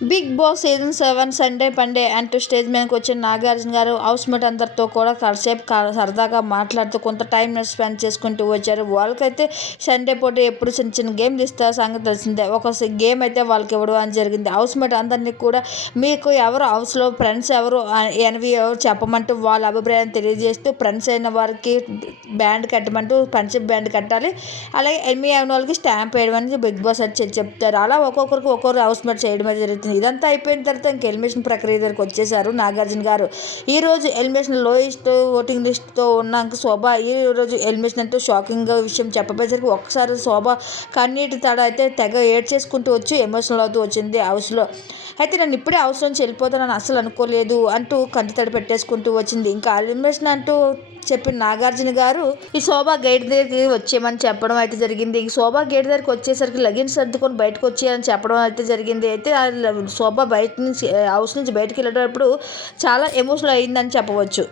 Big Boss season seven Sunday funday అంటూ stage మీదకి వచ్చిన నాగార్జున గారు హౌస్ మేట్ అందరితో కూడా కాసేపు సరదాగా మాట్లాడుతూ కొంత టైం స్పెండ్ చేసుకుంటూ వచ్చారు. వాళ్ళకైతే సండే పూట ఎప్పుడు చిన్న చిన్న గేమ్లు ఇస్తారు సంగతి తెలిసిందే. ఒక గేమ్ అయితే వాళ్ళకి ఇవ్వడం అని జరిగింది. హౌస్ మేట్ అందరినీ కూడా మీకు ఎవరు హౌస్లో ఫ్రెండ్స్ ఎవరు ఎనవి ఎవరు చెప్పమంటూ వాళ్ళ అభిప్రాయాన్ని తెలియజేస్తూ ఫ్రెండ్స్ అయిన వారికి బ్యాండ్ కట్టమంటూ ఫ్రెండ్షిప్ బ్యాండ్ కట్టాలి. అలాగే ఎనిమిది అయిన వాళ్ళకి స్టాంప్ వేయడం అనేది బిగ్ బాస్ అని చెప్తారు. అలా ఒక్కొక్కరికి ఒక్కొక్కరు హౌస్ మేట్ చేయడం జరుగుతుంది. జరుగుతుంది ఇదంతా అయిపోయిన తర్వాత ఇంక ఎలిమినేషన్ ప్రక్రియ దగ్గరికి వచ్చేసారు నాగార్జున గారు. ఈరోజు ఎలిమినేషన్ లోయెస్ట్ ఓటింగ్ లిస్ట్తో ఉన్నాక శోభ ఈ రోజు ఎలిమినేషన్ ఎంతో షాకింగ్ విషయం చెప్పబోయేసరికి ఒక్కసారి శోభ కన్నీటి తడ అయితే తెగ ఏడ్చేసుకుంటూ వచ్చి ఎమోషనల్ అవుతూ వచ్చింది హౌస్లో. అయితే నేను ఇప్పుడే హౌస్ నుంచి వెళ్ళిపోతానని అసలు అనుకోలేదు అంటూ కంటి తడి పెట్టేసుకుంటూ వచ్చింది. ఇంకా ఎలిమినేషన్ అంటూ చెప్పిన నాగార్జున గారు ఈ శోభా గేట్ దగ్గరికి వచ్చేయమని చెప్పడం అయితే జరిగింది. ఈ శోభా గేట్ దగ్గరికి వచ్చేసరికి లగిన్ సర్దుకొని బయటకు వచ్చేయని చెప్పడం అయితే జరిగింది. అయితే శోభ బయట నుంచి హౌస్ నుంచి బయటకు వెళ్ళేటప్పుడు చాలా ఎమోషనల్ అయిందని చెప్పవచ్చు.